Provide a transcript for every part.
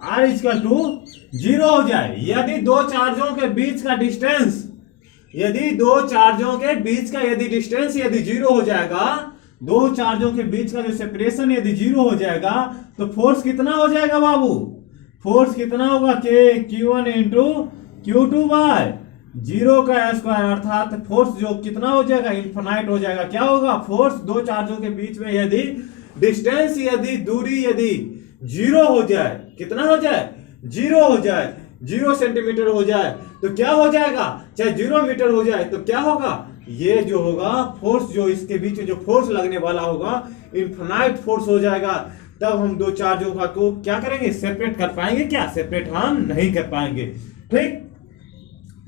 r equal to 0 हो जाए। यदि दो चार्जों के बीच का डिस्टेंस, यदि दो चार्जों के बीच का यदि डिस्टेंस यदि 0 हो जाएगा, दो चार्जों के बीच का जो सेपरेशन यदि 0 हो जाएगा, तो फोर्स कितना हो जाएगा बाबू? फोर्स कितना होगा? के Q1 इंटू Q2 बाय 0 का स्क्वायर, अर्थात फोर्स जो कितना हो जाएगा? इनफिनाइट हो जाएगा। क्या होगा? फोर्स दो चार्जों के बीच में यदि डिस्टेंस यदि दूरी यदि 0 हो जाए, कितना हो जाए? 0 हो जाए, 0 सेंटीमीटर हो जाए, तो क्या हो जाएगा? चाहे 0 मीटर हो जाए तो क्या होगा? ये जो होगा फोर्स, जो इसके बीच में जो फोर्स लगने वाला होगा, इनफिनाइट फोर्स हो जाएगा। तब हम दो चार्जों का को क्या करेंगे? सेपरेट कर पाएंगे क्या? सेपरेट हम नहीं कर पाएंगे। ठीक,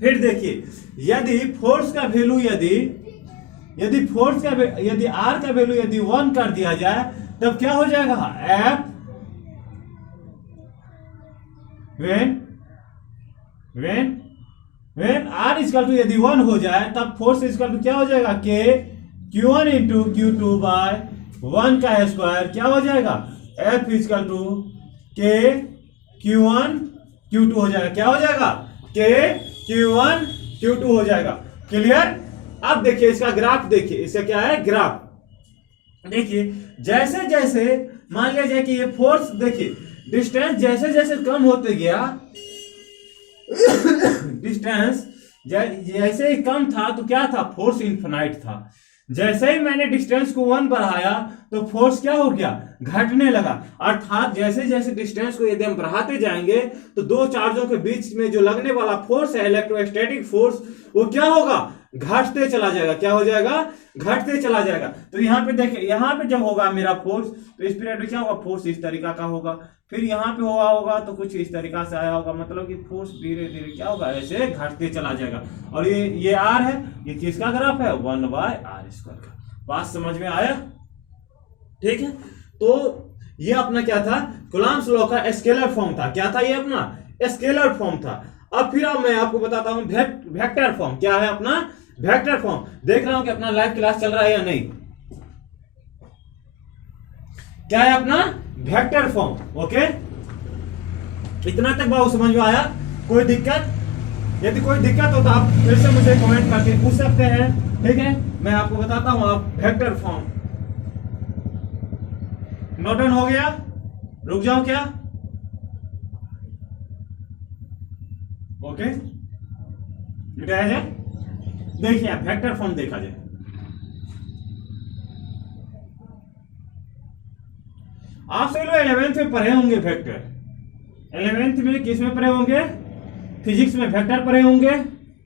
फिर देखिए, यदि फोर्स का वैल्यू यदि फोर्स का यदि आर का वैल्यू यदि 1 कर दिया जाए, तब क्या हो जाएगा? F when R equal to यदि 1 हो जाए, तब फोर्स इक्वल टू क्या हो जाएगा? के Q1 इंटू Q2 बाय 1 का स्क्वायर। क्या हो जाएगा? एफ इक्वल टू के Q1 Q2 हो जाएगा। क्या हो जाएगा? के Q1 Q2 हो जाएगा। क्लियर? अब देखिए इसका ग्राफ, देखिए इसका क्या है ग्राफ। देखिए जैसे जैसे मान लिया जाए कि ये फोर्स, देखिए डिस्टेंस जैसे जैसे कम होते गया, डिस्टेंस जैसे ही कम था तो क्या था? फोर्स इनफिनाइट था। जैसे ही मैंने डिस्टेंस को 1 बढ़ाया तो फोर्स क्या हो गया? घटने लगा। अर्थात जैसे जैसे डिस्टेंस को यदि हम बढ़ाते जाएंगे तो दो चार्जों के बीच में जो लगने वाला फोर्स है, इलेक्ट्रोस्टैटिक फोर्स, वो क्या होगा? घटते चला जाएगा। क्या हो जाएगा? घटते चला जाएगा। तो यहाँ पे देखिए, यहाँ पे जब होगा मेरा फोर्स, तो इस पीरियड में क्या होगा? फोर्स इस तरीका का होगा। फिर यहाँ पे हुआ होगा तो कुछ इस तरीका से आया होगा, मतलब कि फोर्स धीरे धीरे क्या होगा? ऐसे घटते चला जाएगा। और ये आर है, ये किसका ग्राफ है? 1/r² का। बात समझ में आया? ठीक है, तो ये अपना क्या था? कूलम्ब्स लॉ का स्केलर फॉर्म था। क्या था ये? अपना स्केलर फॉर्म था। अब फिर मैं आपको बताता हूं वेक्टर फॉर्म। क्या है अपना? Vector form. देख रहा हूं कि अपना लाइव क्लास चल रहा है या नहीं। क्या है अपना? Vector form. ओके, इतना तक बाबू समझ में आया? कोई दिक्कत? यदि कोई दिक्कत हो तो आप फिर से मुझे कमेंट करके पूछ सकते हैं। ठीक है, मैं आपको बताता हूं। आप वेक्टर फॉर्म नोट डाउन हो गया? रुक जाओ क्या? ओके, मिटाया जाए। देखिए आप वेक्टर फॉर्म देखा जाए। आप सभी लोग 11th में पढ़े होंगे वेक्टर। 11th में किस में पढ़े होंगे? फिजिक्स में वेक्टर पढ़े होंगे।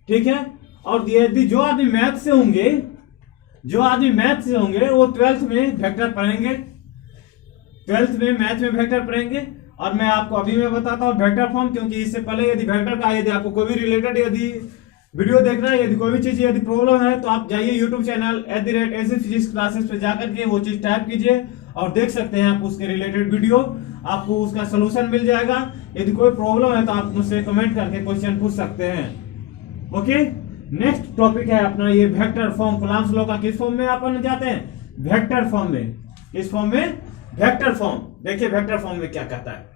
ठीक है, और यदि जो आदमी मैथ से होंगे, वो 12th में वेक्टर पढ़ेंगे। 12th में मैथ में वेक्टर पढ़ेंगे। और मैं आपको अभी मैं बताता हूँ वेक्टर फॉर्म, क्योंकि इससे पहले यदि वेक्टर का यदि आपको कोई भी रिलेटेड यदि वीडियो देखना है, यदि कोई भी चीज यदि प्रॉब्लम है, तो आप जाइए YouTube channel @AC physics classes पे जाकर के वो चीज टाइप कीजिए और देख सकते हैं आप उसके रिलेटेड वीडियो, आपको उसका सोल्यूशन मिल जाएगा। यदि कोई प्रॉब्लम है तो आप मुझसे कमेंट करके क्वेश्चन पूछ सकते हैं। ओके, नेक्स्ट टॉपिक है अपना ये वेक्टर फॉर्म। कूलम्ब्स लॉ का किस फॉर्म में अपन जाते हैं? वेक्टर फॉर्म में। किस फॉर्म में? Vector form. देखिए वेक्टर फॉर्म में क्या कहता है।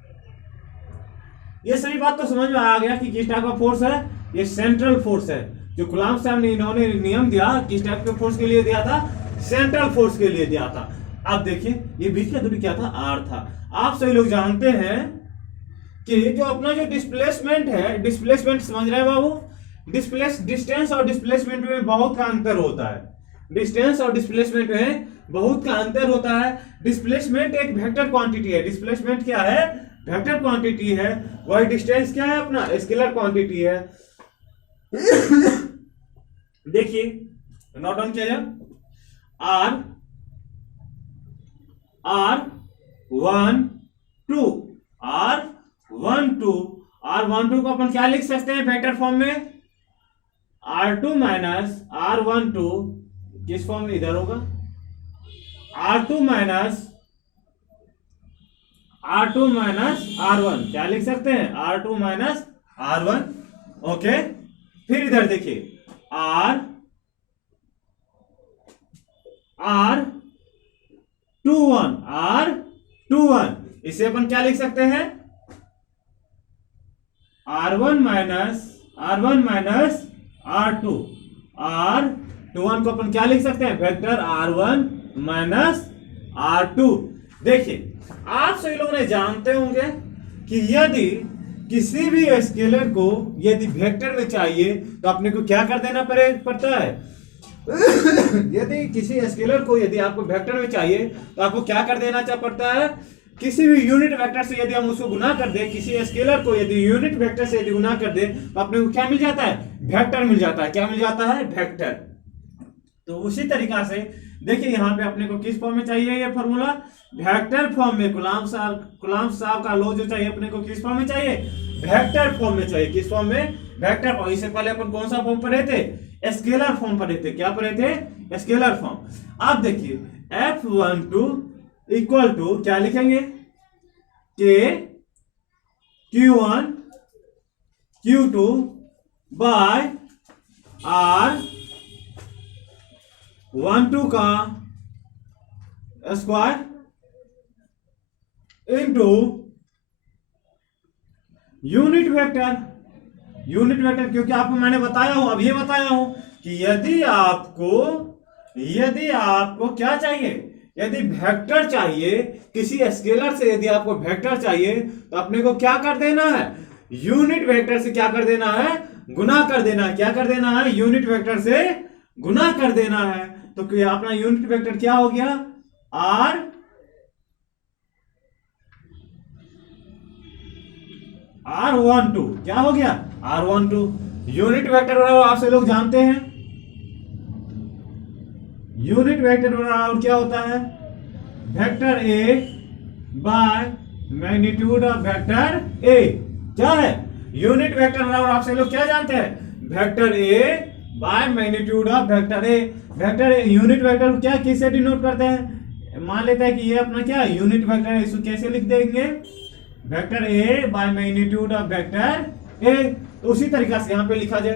ये सभी बात तो समझ में आ गया कि किस टाइप का फोर्स है। ये सेंट्रल फोर्स है। जो कूलम्ब्स साहब ने इन्होंने नियम दिया, किस टाइप के फोर्स के लिए दिया था? सेंट्रल फोर्स के लिए दिया था। अब देखिए ये बीच का दूरी क्या था? आर था। आप सभी लोग जानते हैं कि जो अपना जो डिस्प्लेसमेंट है, डिस्प्लेसमेंट समझ रहे हैं बाबू? डिस्टेंस और डिस्प्लेसमेंट में बहुत का अंतर होता है। डिस्टेंस और डिस्प्लेसमेंट में बहुत का अंतर होता है। डिस्प्लेसमेंट एक वेक्टर क्वांटिटी है। डिस्प्लेसमेंट क्या है? वेक्टर क्वांटिटी है। वही डिस्टेंस क्या है? अपना स्केलर क्वांटिटी है। देखिए नोट डाउन किया जाए। R12 को अपन क्या लिख सकते हैं वेक्टर फॉर्म में? R2 माइनस R12 किस फॉर्म में? इधर होगा R2 माइनस R1। क्या लिख सकते हैं? R2 minus R1। ओके, फिर इधर देखिए R21 इसे अपन क्या लिख सकते हैं? R1 माइनस R2 R21 को अपन क्या लिख सकते हैं, वेक्टर R1 माइनस R2। देखिए आप सभी लोग ने जानते होंगे कि यदि किसी भी स्केलर को यदि वेक्टर में चाहिए तो अपने को क्या कर देना पड़ता है यदि किसी स्केलर को यदि आपको वेक्टर में चाहिए तो आपको क्या कर देना पड़ता है, किसी भी यूनिट वेक्टर से यदि हम उसको गुना कर दे, किसी स्केलर को यदि यूनिट वेक्टर से यदि गुना कर दे तो अपने को क्या मिल जाता है, वेक्टर मिल जाता है। क्या मिल जाता है, वेक्टर। तो उसी तरीका से देखिए यहाँ पे अपने को किस फॉर्म में चाहिए ये फॉर्मूला, वेक्टर फॉर्म में। कुलाम्ब साहब का लॉ जो चाहिए अपने को किस फॉर्म में चाहिए, वेक्टर फॉर्म में चाहिए। किस फॉर्म में, वेक्टर फॉर्म। इससे पहले अपन कौन सा फॉर्म पढ़े थे, स्केलर फॉर्म पढ़े थे। क्या पढ़े थे, स्केलर फॉर्म। अब देखिए F12 इक्वल टू क्या लिखेंगे, के Q1 Q2 बाय R12 का square into unit vector. Unit vector क्योंकि आपको मैंने बताया हूं, अब ये बताया हूं कि यदि आपको क्या चाहिए, यदि वेक्टर चाहिए किसी स्केलर से, यदि आपको वेक्टर चाहिए तो अपने को क्या कर देना है, यूनिट वेक्टर से क्या कर देना है, गुना कर देना है। क्या कर देना है, यूनिट वेक्टर से गुना कर देना है। तो अपना यूनिट वेक्टर क्या हो गया, R12 क्या हो गया, R12। यूनिट वेक्टर आप से लोग जानते हैं, यूनिट वेक्टर बराबर क्या होता है, vector A bye magnitude of vector A. क्या है, यूनिट वेक्टर बराबर आप से लोग क्या जानते हैं, vector A bye magnitude of vector A. Vector unit vector क्या किससे डिनोट करते हैं, मान लेते हैं कि ये अपना क्या यूनिट वेक्टर है, इसको कैसे लिख देंगे, vector A bye magnitude of vector A. तो उसी तरीका से यहां पे लिखा जाए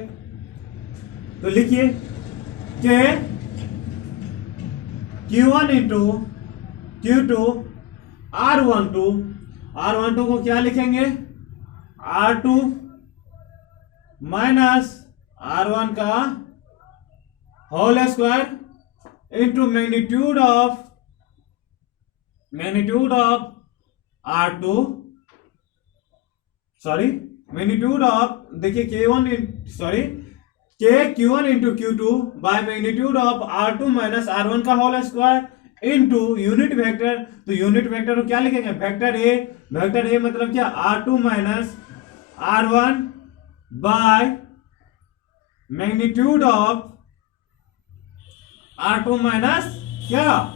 तो लिखिए कि Q1 इंटू Q2 R12 को क्या लिखेंगे, R2 माइनस R1 का whole square into magnitude of R2, sorry magnitude of, देखिए Q1 into Q2 by magnitude of R2 minus R1 का whole square into unit vector. तो यूनिट वेक्टर को क्या लिखेंगे, वेक्टर ए मतलब क्या, R2 minus R1 by magnitude of R2 minus क्या,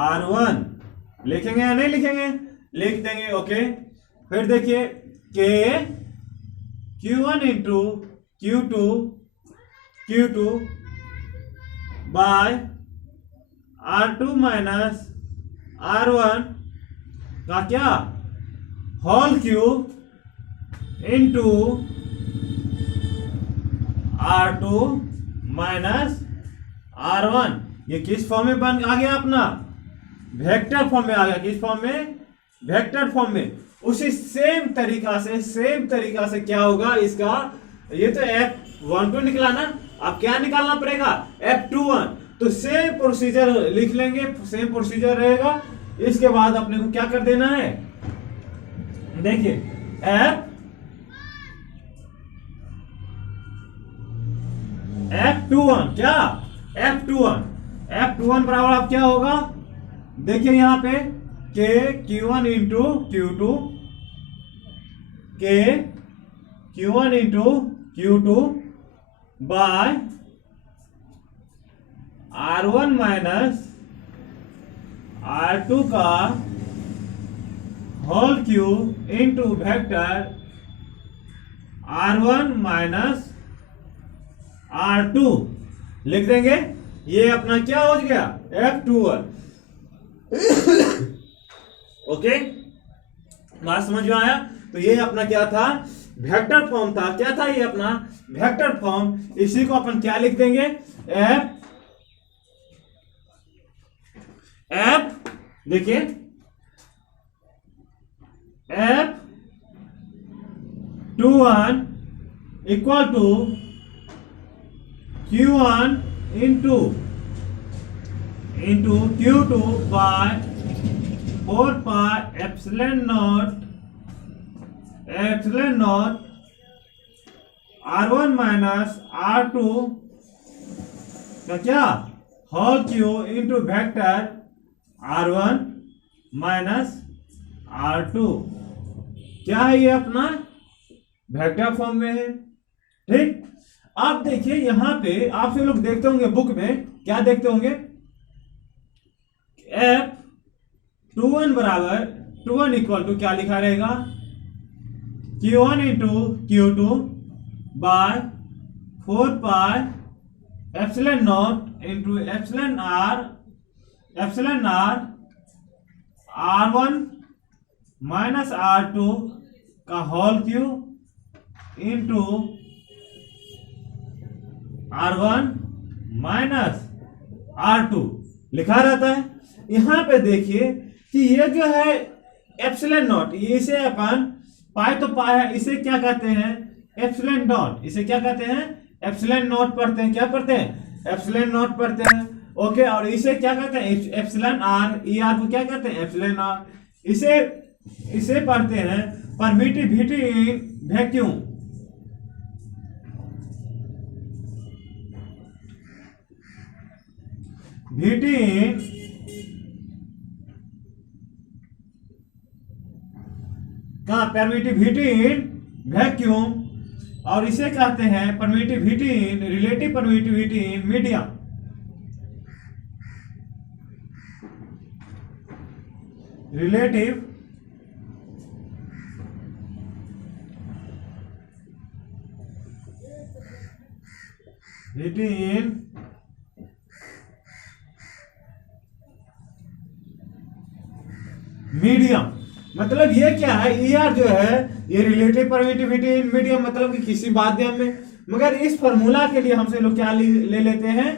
R1। लिखेंगे या नहीं लिखेंगे, लिख देंगे। ओके, फिर देखिए के Q1 into Q2 bye R2 minus R1 का क्या, whole cube into R2 minus R1। ये किस फॉर्म में बन आ गया, अपना वेक्टर फॉर्म में आ गया। किस फॉर्म में, वेक्टर फॉर्म में। उसी सेम तरीका से क्या होगा इसका, ये तो F12 निकला ना, अब क्या निकालना पड़ेगा, F21। तो सेम प्रोसीजर लिख लेंगे, सेम प्रोसीजर रहेगा। इसके बाद अपने को क्या कर देना है, देखिए F21 क्या, F21 बराबर आप क्या होगा, देखिए यहां पे के Q1 into Q2 bye R1 minus R2 का whole cube into vector R1 minus R2 लिख देंगे। ये अपना क्या हो गया, F21। ओके, बात समझ में आया। तो ये अपना क्या था, वेक्टर फॉर्म था। क्या था ये अपना वेक्टर फॉर्म। इसी को अपन क्या लिख देंगे, F देखिए 2(1) equal to Q1 into Q2 by 4 pi epsilon not R1 minus R2 का क्या whole Q into vector R1 minus R2। क्या है ये अपना वेक्टर फॉर्म में है। ठीक, आप देखिए यहां पे आप से लोग देखते होंगे बुक में, क्या देखते होंगे, F21 बराबर 21 इक्वल टू क्या लिखा रहेगा, Q1 into Q2 by 4 pi epsilon naught into epsilon R R1 minus R2 का whole Q into R1 minus R2 लिखा रहता है। यहां पे देखिए कि ये जो है एप्सिलॉन नॉट, इसे अपन पाई तो पाई है, इसे क्या कहते हैं एप्सिलॉन नॉट, इसे क्या कहते हैं एप्सिलॉन नॉट पढ़ते हैं, क्या पढ़ते हैं एप्सिलॉन नॉट पढ़ते हैं। ओके, और इसे क्या कहते हैं एप्सिलॉन आर, ई आर को क्या कहते हैं एप्सिलॉन आर। इसे पढ़ते हैं परमिटिविटी इन वैक्यूम। VT का परमिटिविटी इन वैक्यूम, और इसे कहते हैं permittivity in relative permittivity in medium. Relative VT in medium. मतलब ये क्या है, ER जो है ये रिलेटिव परमिटिविटी इन मीडियम, मतलब कि किसी माध्यम में। मगर इस फॉर्मूला के लिए हमसे लोग क्या ले लेते हैं,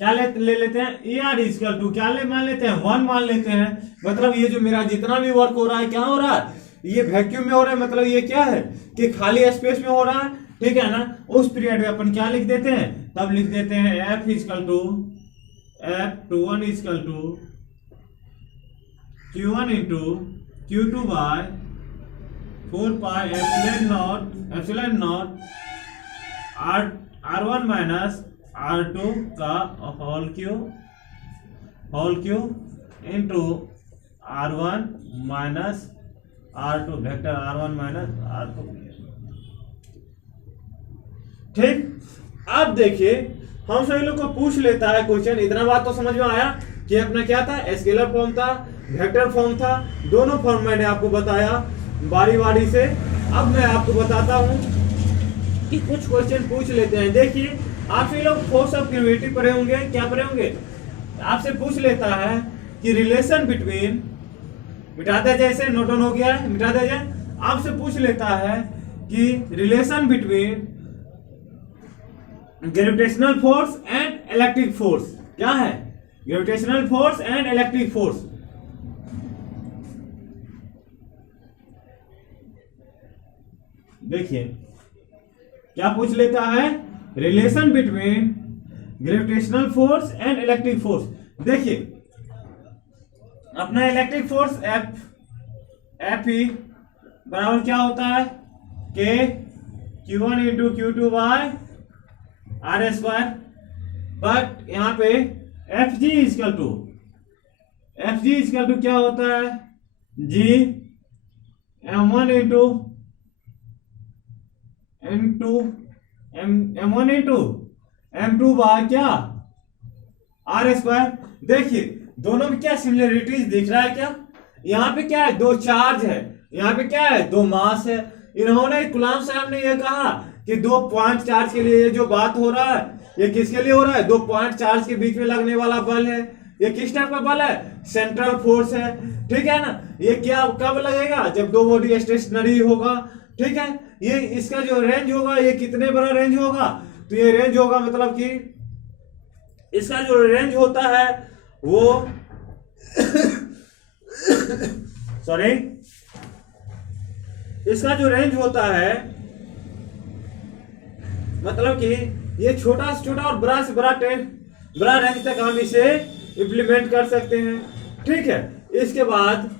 क्या ले लेते हैं ER इक्वल टू क्या मान लेते हैं 1 मान लेते हैं। मतलब ये जो मेरा जितना भी वर्क हो रहा है क्या हो रहा है, ये वैक्यूम में हो रहा है, मतलब ये क्या है कि खाली स्पेस में हो रहा है। ठीक है ना, उस पीरियड में अपन क्या लिख देते हैं, तब लिख देते हैं F equal to F21 equal to Q1 into Q2 by 4 pi epsilon not R1 minus R2 का whole Q into R1 minus R2 vector R1 minus R2। ठीक, अब देखिए हम सभी लोग को पूछ लेता है क्वेश्चन, इतना बात तो समझ में आया कि अपना क्या था स्केलर फॉर्म था, वेक्टर फॉर्म था, दोनों फॉर्म मैंने आपको बताया बारी बारी से। अब मैं आपको बताता हूं कि कुछ क्वेश्चन पूछ लेते हैं। देखिए आप सभी लोग फोर्स ऑफ ग्रेविटी पढ़े होंगे, क्या पढ़े होंगे, आपसे पूछ लेता है कि रिलेशन बिटवीन, मिटा दिया जाए इसे, नोट डाउन हो गया है, मिटा दिया जाए। आपसे पूछ लेता है कि relation between gravitational force and electric force क्या है, gravitational force and electric force. देखिए क्या पूछ लेता है, relation between gravitational force and electric force. देखिए अपना इलेक्ट्रिक फोर्स F ई बराबर क्या होता है K Q1 into Q2 by R square. But यहाँ पे Fg इक्वल टू क्या होता है G M1 into M2 by क्या R स्क्वायर। देखिए दोनों में क्या सिमिलरिटीज दिख रहा है, क्या यहाँ पे क्या है, दो चार्ज है, यहाँ पे क्या है, दो मास है। इन्होंने कूलाम साहब ने ये कहा कि दो पॉइंट चार्ज के लिए ये जो बात हो रहा है ये किसके लिए हो रहा है, दो पॉइंट चार्ज के बीच में लगने वाला बल है। ये किस टाइप का बल है, सेंट्रल फोर्स है। ठीक है ना, ये क्या कब लगेगा, जब दो बॉडी स्टेशनरी होगा। ठीक है, ये इसका जो रेंज होगा ये कितने बड़ा रेंज होगा, तो ये रेंज होगा मतलब कि इसका जो रेंज होता है वो सॉरी इसका जो रेंज होता है, मतलब कि ये छोटा से छोटा और बड़ा से बड़ा रेंज तक हम इसे इंप्लीमेंट कर सकते हैं। ठीक है, इसके बाद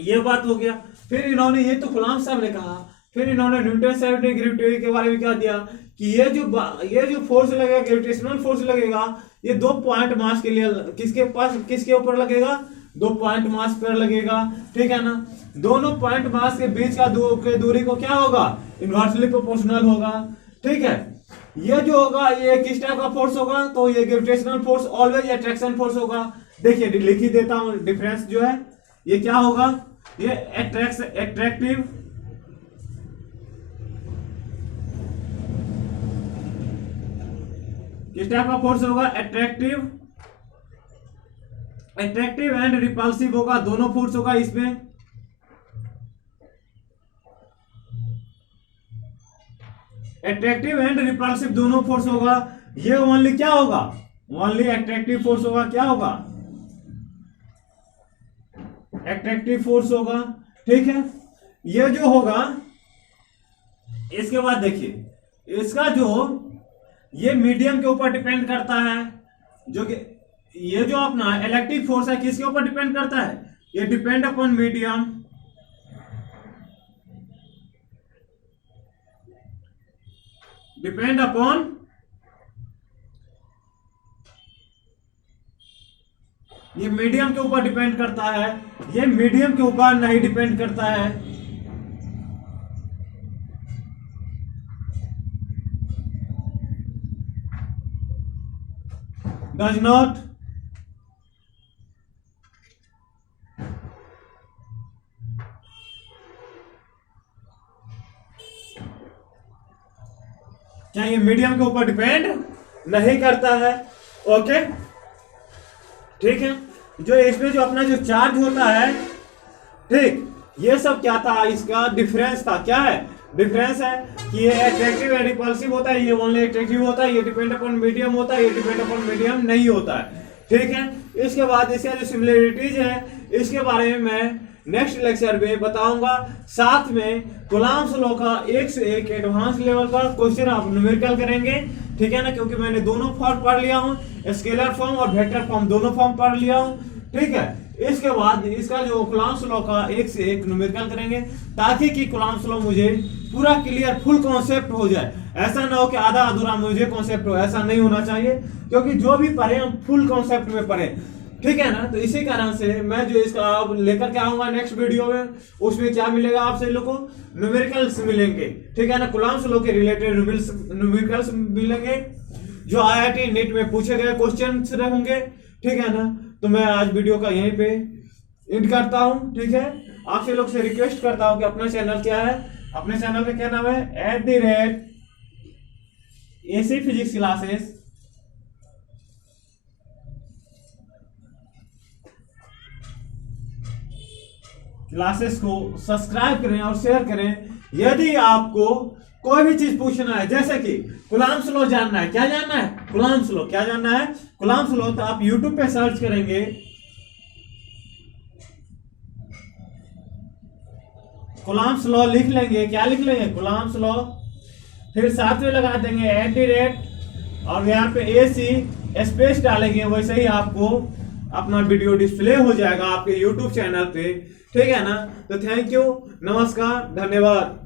ये बात हो गया। फिर इन्होंने, ये तो गुलाम साहब ने कहा, फिर इन्होंने न्यूटन सेवेंटी ग्रेविटी के बारे में क्या दिया कि ये जो फोर्स लगेगा, ग्रेविटेशनल फोर्स लगेगा, ये 2 पॉइंट मास के लिए किसके ऊपर लगेगा, 2 पॉइंट मास पर लगेगा। ठीक है ना, दोनों पॉइंट मास के बीच का दूरी को क्या होगा, इनवर्सली प्रोपोर्शनल होगा। ठीक है, ये जो होगा ये किस टाइप का फोर्स होगा, तो ये gravitational force always attraction force होगा। देखिए लिख ही देता हूं, डिफरेंस जो है ये क्या होगा, ये अट्रैक्टिव किस टाइप का फोर्स होगा, अट्रैक्टिव एंड रिपल्सिव होगा, दोनों फोर्स होगा इसमें। अट्रैक्टिव एंड रिपल्सिव दोनों फोर्स होगा। ये ओनली क्या होगा, ओनली अट्रैक्टिव फोर्स होगा। क्या होगा, अट्रैक्टिव फोर्स होगा। ठीक है, ये जो होगा, इसके बाद देखिए इसका जो ये मीडियम के ऊपर डिपेंड करता है, जो कि ये जो अपना इलेक्ट्रिक फोर्स है किसके ऊपर डिपेंड करता है, ये depend upon medium, depend upon ये मीडियम के ऊपर डिपेंड करता है, ये मीडियम के ऊपर नहीं डिपेंड करता है। डज नॉट क्या ये मीडियम के ऊपर डिपेंड नहीं करता है। ओके, ठीक है, जो इसमें जो अपना जो चार्ज होता है, ठीक, ये सब क्या था, इसका डिफरेंस था। क्या है, डिफरेंस है कि ये अट्रैक्टिव एंड रिपल्सिव होता है, ये ओनली अट्रैक्टिव होता है, ये डिपेंड अपॉन मीडियम होता है, ये डिपेंड अपॉन मीडियम नहीं होता है। ठीक है, इसके बाद इसका जो सिमिलरिटीज है इसके बारे में मैं नेक्स्ट लेक्चर में बताऊंगा। साथ में कूलॉम्स लॉ का 1 से 1 एडवांस लेवल का क्वेश्चन आप न्यूमेरिकल करेंगे। ठीक है ना, क्योंकि मैंने दोनों फॉर्म पढ़ लिया हूँ, स्केलर फॉर्म और वेक्टर फॉर्म दोनों फॉर्म पढ़ लिया हूँ। ठीक है, इसके बाद इसका जो कूलॉम्स लॉ का 1 से 1 न्यूमेरिकल करेंगे, ताकि कि कूलॉम्स लॉ मुझे पूरा क्लियर फुल कॉन्सेप्ट हो जाए। ऐसा ना हो कि आधा अधूरा मुझे कॉन्सेप्ट हो, ऐसा नहीं होना चाहिए, क्योंकि जो भी पढ़े हम फुल कॉन्सेप्ट में पढ़े। ठीक है ना, तो इसी कारण से मैं जो इसका अब लेकर के आऊंगा नेक्स्ट वीडियो में, उसमें क्या मिलेगा आपसे लोगों को, न्यूमेरिकल्स मिलेंगे। ठीक है ना, कूलॉम्स लॉ के रिलेटेड न्यूमेरिकल्स मिलेंगे, जो IIT नीट में पूछे गए क्वेश्चंस रहेंगे। ठीक है ना, तो मैं आज वीडियो का यहीं पे एंड करता हूं। ठीक है, आपसे लोग से रिक्वेस्ट करता हूं कि अपना चैनल क्या है, अपने चैनल का क्या नाम है, @AC फिजिक्स क्लासेस को सब्सक्राइब करें और शेयर करें। यदि आपको कोई भी चीज पूछना है, जैसे कि कूलॉम्स लॉ जानना है, क्या जानना है, कूलॉम्स लॉ क्या जानना है, कूलॉम्स लॉ, तो आप YouTube पे सर्च करेंगे, कूलॉम्स लॉ लिख लेंगे। क्या लिख लेंगे, कूलॉम्स लॉ, फिर साथ में लगा देंगे @ और यहाँ पे AC स्पेस डालेंगे, वैसे ही आपको अपना वीडियो डिस्प्ले हो जाएगा आपके YouTube चैनल पे। ठीक है ना, तो थैंक यू, नमस्कार, धन्यवाद।